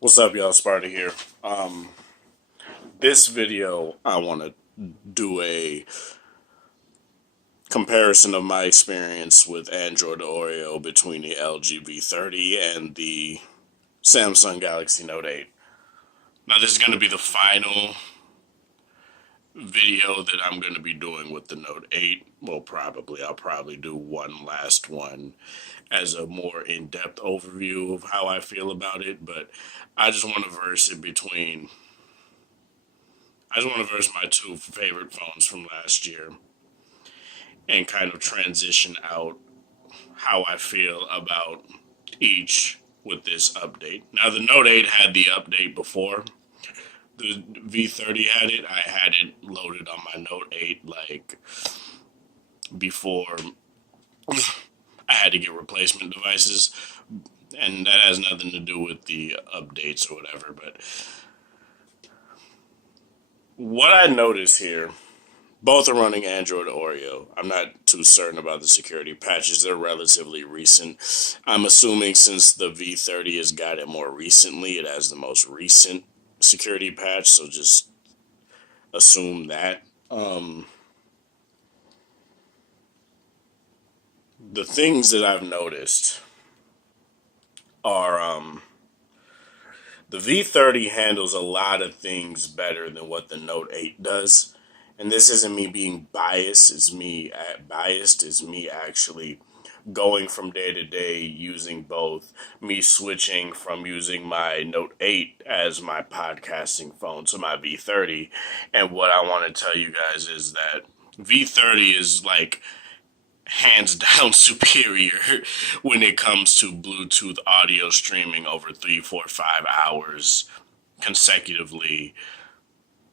What's up, y'all? Sparta here. This video, I want to do a comparison of my experience with Android Oreo between the LG V30 and the Samsung Galaxy Note 8. Now, this is going to be the final video that I'm going to be doing with the Note 8. Well, I'll probably do one last one as a more in-depth overview of how I feel about it, but I just want to verse my two favorite phones from last year and kind of transition out how I feel about each with this update. Now, the Note 8 had the update before. The V30 had it. I had it loaded on my Note 8 like before I had to get replacement devices. And that has nothing to do with the updates or whatever. But what I notice here, both are running Android Oreo. I'm not too certain about the security patches. They're relatively recent. I'm assuming since the V30 has got it more recently, it has the most recent security patch. So just assume that. The things that I've noticed are the V30 handles a lot of things better than what the Note 8 does. And this isn't me being biased, it's me actually going from day to day using both, me switching from using my Note 8 as my podcasting phone to my V30. And what I want to tell you guys is that V30 is like hands down superior when it comes to Bluetooth audio streaming over 3, 4, 5 hours consecutively,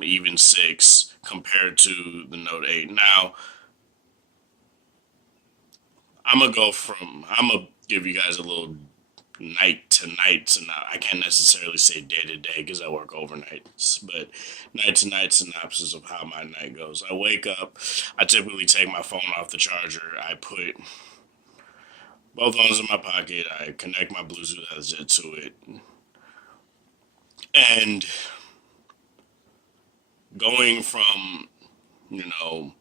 even 6, compared to the Note 8. Now, I'm gonna give you guys a little night to night. I can't necessarily say day to day because I work overnights, but night to night synopsis of how my night goes. I wake up, I typically take my phone off the charger, I put both phones in my pocket, I connect my Bluetooth headset to it, and going from, you know,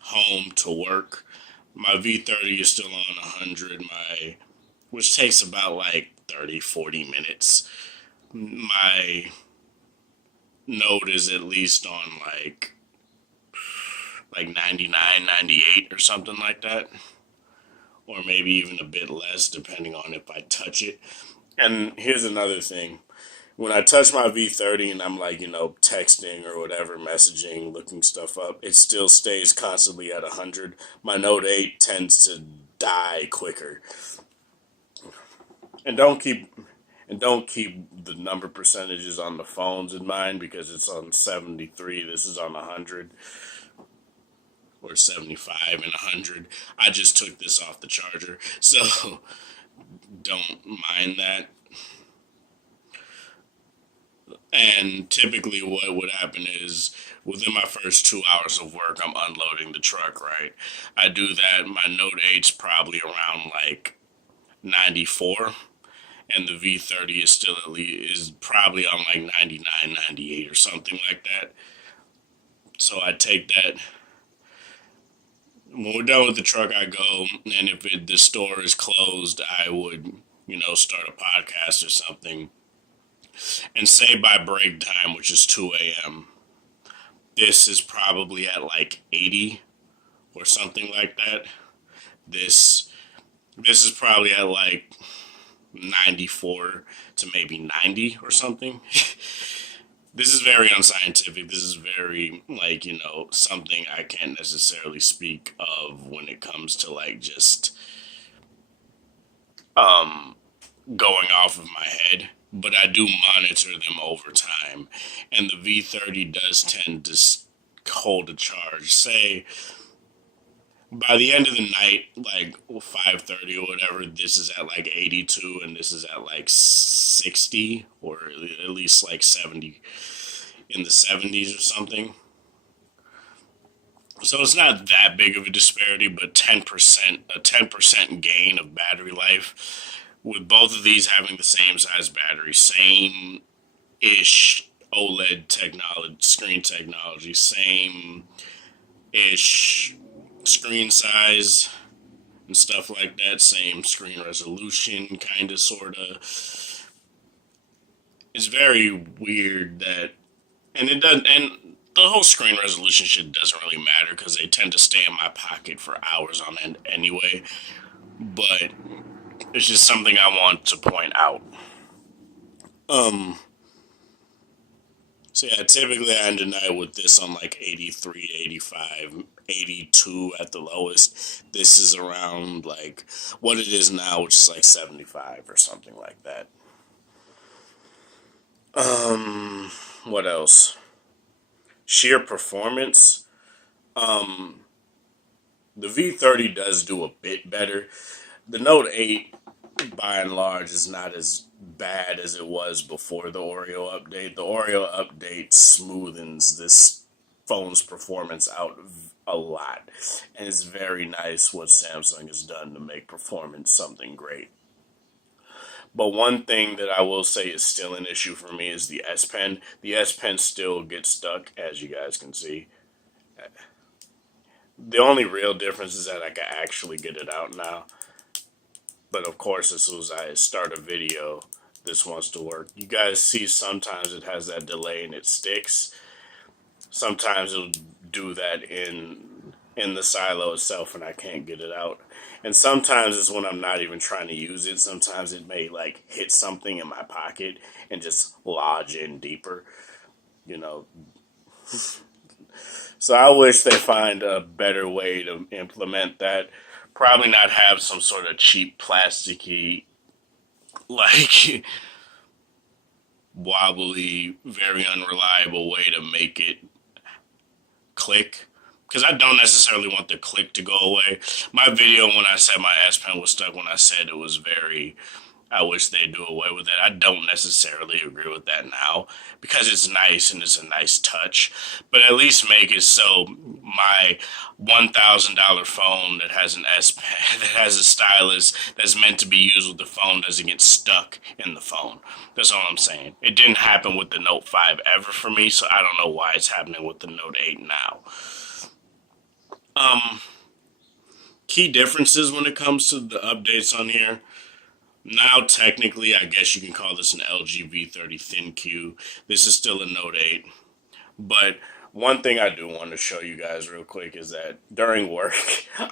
home to work, my V30 is still on 100, which takes about like 30, 40 minutes. My Note is at least on like 99, 98 or something like that. Or maybe even a bit less depending on if I touch it. And here's another thing. When I touch my V30 and I'm like, texting or whatever, messaging, looking stuff up, it still stays constantly at 100. My Note 8 tends to die quicker. And don't keep the number percentages on the phones in mind because it's on 73. This is on 100 or 75 and 100. I just took this off the charger, so don't mind that. And typically what would happen is within my first 2 hours of work, I'm unloading the truck, right? I do that. My Note 8's probably around like 94. And the V30 is probably on like 99, 98 or something like that. So I take that. When we're done with the truck, I go, and if the store is closed, I would, start a podcast or something. And say by break time, which is 2 a.m., this is probably at like 80 or something like that. This is probably at like 94 to maybe 90 or something. This is very unscientific. This is very, something I can't necessarily speak of when it comes to, just going off of my head. But I do monitor them over time. And the V30 does tend to hold a charge. Say, by the end of the night, like 5:30 or whatever, this is at like 82 and this is at like 60 or at least like 70, in the 70s or something. So it's not that big of a disparity, but 10%, a 10% gain of battery life with both of these having the same size battery, same ish OLED technology, screen technology, same ish screen size and stuff like that, same screen resolution, kind of, sort of. It's very weird that, and it doesn't, and the whole screen resolution shit doesn't really matter because they tend to stay in my pocket for hours on end anyway. But it's just something I want to point out. Um, so yeah, typically I end the night with this on like 83, 85, 82 at the lowest. This is around like what it is now, which is like 75 or something like that. What else? Sheer performance. The V30 does do a bit better. The Note 8, by and large, is not as bad as it was before the Oreo update. The Oreo update smoothens this phone's performance out a lot, and it's very nice what Samsung has done to make performance something great. But one thing that I will say is still an issue for me is the S Pen. The S Pen still gets stuck, as you guys can see. The only real difference is that I can actually get it out now. But of course, as soon as I start a video, this wants to work. You guys see sometimes it has that delay and it sticks. Sometimes it'll do that in the silo itself and I can't get it out. And sometimes it's when I'm not even trying to use it. Sometimes it may like hit something in my pocket and just lodge in deeper, you know. So I wish they find a better way to implement that. Probably not have some sort of cheap plasticky, like wobbly, very unreliable way to make it click. Because I don't necessarily want the click to go away. My video when I said my S Pen was stuck, when I said it was very, I wish they'd do away with that. I don't necessarily agree with that now because it's nice and it's a nice touch. But at least make it so my $1,000 phone that has an S Pen, that has a stylus that's meant to be used with the phone doesn't get stuck in the phone. That's all I'm saying. It didn't happen with the Note 5 ever for me, so I don't know why it's happening with the Note 8 now. Key differences when it comes to the updates on here. Now, technically, I guess you can call this an LG V30 ThinQ. This is still a Note 8. But one thing I do want to show you guys real quick is that during work,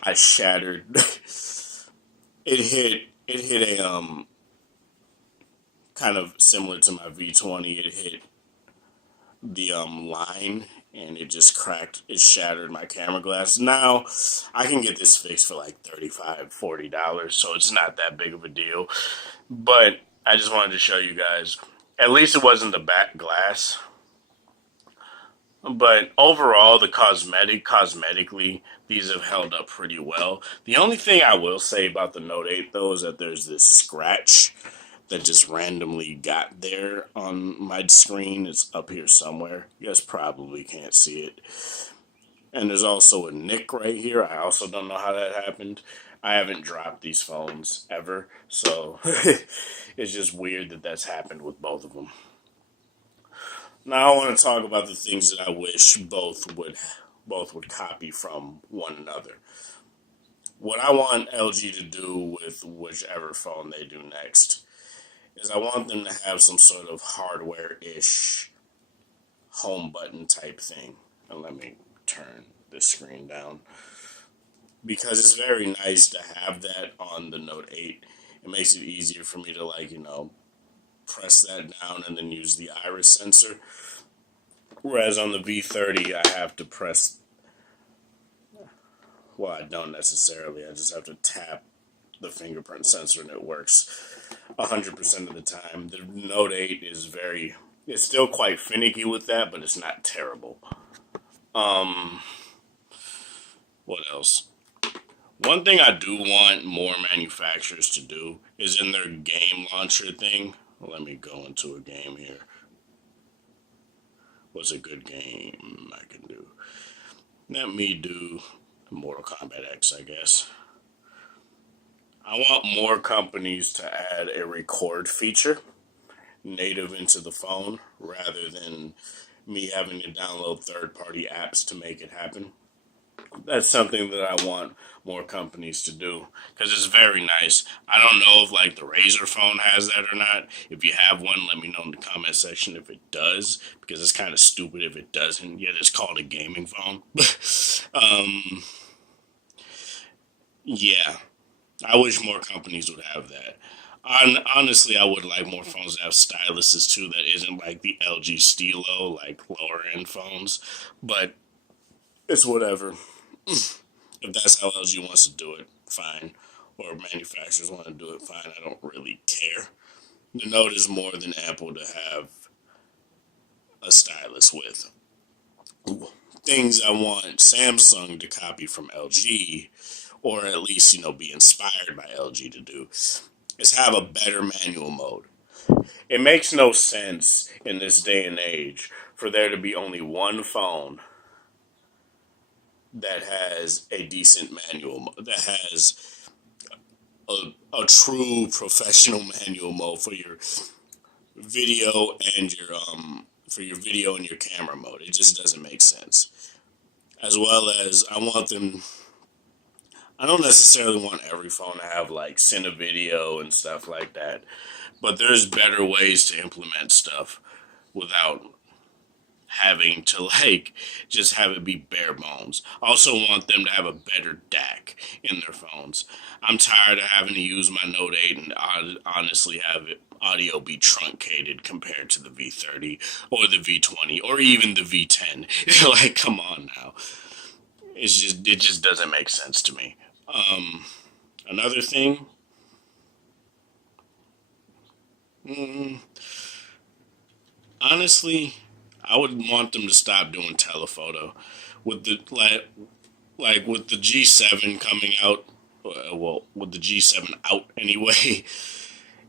I shattered. It hit a kind of similar to my V20. It hit the line and it just cracked. It shattered my camera glass. Now I can get this fixed for like $35, $40, so it's not that big of a deal. But I just wanted to show you guys. At least it wasn't the back glass. But overall, the cosmetically, these have held up pretty well. The only thing I will say about the Note 8 though is that there's this scratch that just randomly got there on my screen. It's up here somewhere. You guys probably can't see it. And there's also a nick right here. I also don't know how that happened. I haven't dropped these phones ever, so it's just weird that that's happened with both of them. Now I want to talk about the things that I wish both would copy from one another. What I want LG to do with whichever phone they do next is I want them to have some sort of hardware-ish home button type thing. And let me turn this screen down. Because it's very nice to have that on the Note 8. It makes it easier for me to, like, press that down and then use the iris sensor. Whereas on the V30, I have to press, well, I don't necessarily. I just have to tap the fingerprint sensor and it works 100% of the time. The Note 8 is it's still quite finicky with that, but it's not terrible. What else? One thing I do want more manufacturers to do is in their game launcher thing. Let me go into a game here. What's a good game I can do? Let me do Mortal Kombat X, I guess. I want more companies to add a record feature native into the phone rather than me having to download third party apps to make it happen. That's something that I want more companies to do because it's very nice. I don't know if like the Razer phone has that or not. If you have one, let me know in the comment section if it does, because it's kind of stupid if it doesn't. Yet it's called a gaming phone. um, yeah, I wish more companies would have that. Honestly, I would like more phones that have styluses too. That isn't like the LG Stilo, like lower end phones. But it's whatever. If that's how LG wants to do it, fine. Or manufacturers want to do it, fine. I don't really care. The Note is more than ample to have a stylus with. Things I want Samsung to copy from LG, or at least, be inspired by LG to do, is have a better manual mode. It makes no sense in this day and age for there to be only one phone that has a decent manual that has a true professional manual mode for your video and your camera mode. It just doesn't make sense. As well as I don't necessarily want every phone to have like send a video and stuff like that, but there's better ways to implement stuff without having to like just have it be bare bones. I also want them to have a better DAC in their phones. I'm tired of having to use my Note 8 and honestly have audio be truncated compared to the V30 or the V20 or even the V10. Like, come on now. It just doesn't make sense to me. Another thing, mm, honestly, I would want them to stop doing telephoto with the like with the G7 coming out. Well, with the G7 out anyway,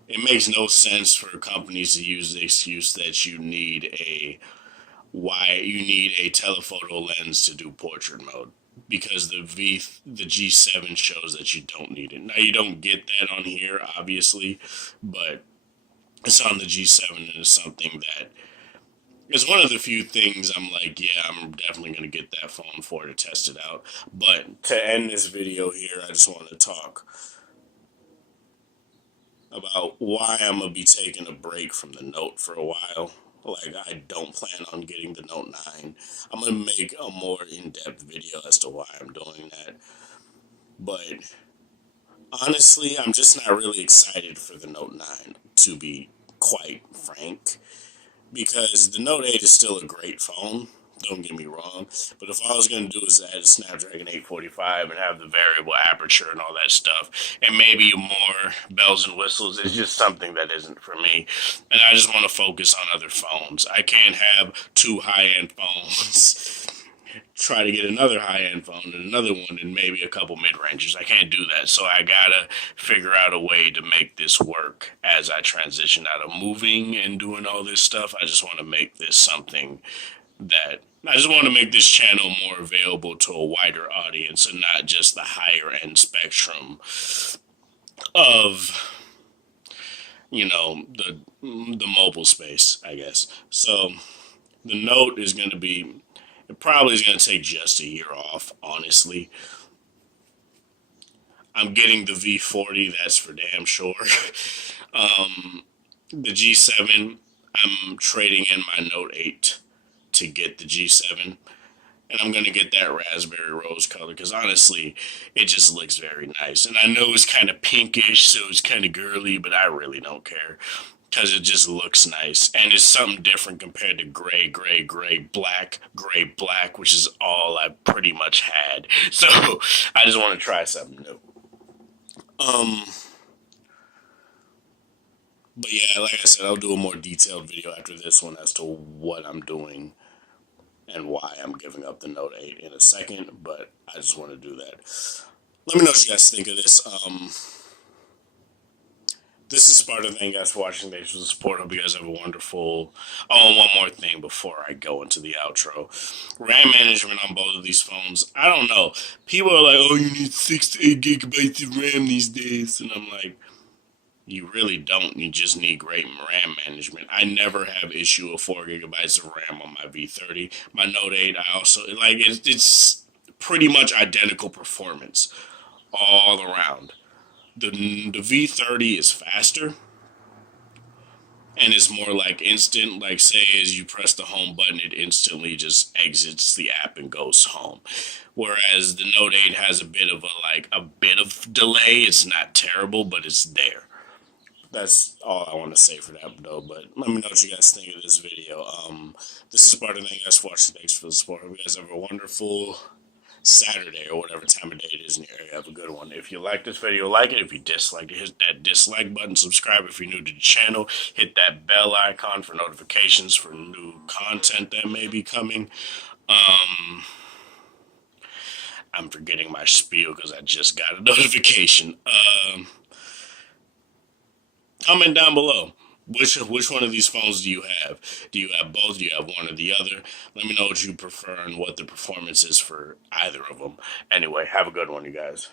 it makes no sense for companies to use the excuse that you need a telephoto lens to do portrait mode, because the G7 shows that you don't need it. Now you don't get that on here obviously, but it's on the G7 and it's something that it's one of the few things I'm like, yeah, I'm definitely going to get that phone for to test it out. But to end this video here, I just want to talk about why I'm going to be taking a break from the Note for a while. Like, I don't plan on getting the Note 9. I'm going to make a more in-depth video as to why I'm doing that. But honestly, I'm just not really excited for the Note 9, to be quite frank. Because the Note 8 is still a great phone, don't get me wrong, but if all I was going to do is add a Snapdragon 845 and have the variable aperture and all that stuff, and maybe more bells and whistles, it's just something that isn't for me. And I just want to focus on other phones. I can't have two high-end phones try to get another high-end phone and another one and maybe a couple mid-rangers. I can't do that. So I gotta figure out a way to make this work as I transition out of moving and doing all this stuff. I just want to make this something that I just want to make this channel more available to a wider audience and not just the higher end spectrum of the mobile space, I guess. So the Note is going to be it probably is going to take just a year off, honestly. I'm getting the V40, that's for damn sure. The G7, I'm trading in my Note 8 to get the G7. And I'm going to get that raspberry rose color because honestly, it just looks very nice. And I know it's kind of pinkish, so it's kind of girly, but I really don't care because it just looks nice. And it's something different compared to gray, black, which is all I pretty much had. So I just want to try something new. But yeah, like I said, I'll do a more detailed video after this one as to what I'm doing and why I'm giving up the Note 8 in a second, but I just want to do that. Let me know what you guys think of this. This is Sparta. Thank you guys for watching. Thanks for the support. Hope you guys have a wonderful. Oh, and one more thing before I go into the outro. RAM management on both of these phones. I don't know. People are like, "Oh, you need 6 to 8 gigabytes of RAM these days," and I'm like, you really don't. You just need great RAM management. I never have issue with 4 gigabytes of RAM on my V30. My Note 8, I also like it's pretty much identical performance all around. The V30 is faster and is more like instant. Like say as you press the home button, it instantly just exits the app and goes home. Whereas the Note 8 has a bit of delay. It's not terrible, but it's there. That's all I want to say for that though. But let me know what you guys think of this video. This is Sparta. Thank you guys for watching. Thanks for the support. Hope you guys have a wonderful Saturday or whatever time of day it is in your area. Have a good one. If you like this video, like it. If you dislike it, hit that dislike button. Subscribe if you're new to the channel. Hit that bell icon for notifications for new content that may be coming. I'm forgetting my spiel because I just got a notification. Comment down below. Which one of these phones do you have? Do you have both? Do you have one or the other? Let me know what you prefer and what the performance is for either of them. Anyway, have a good one, you guys.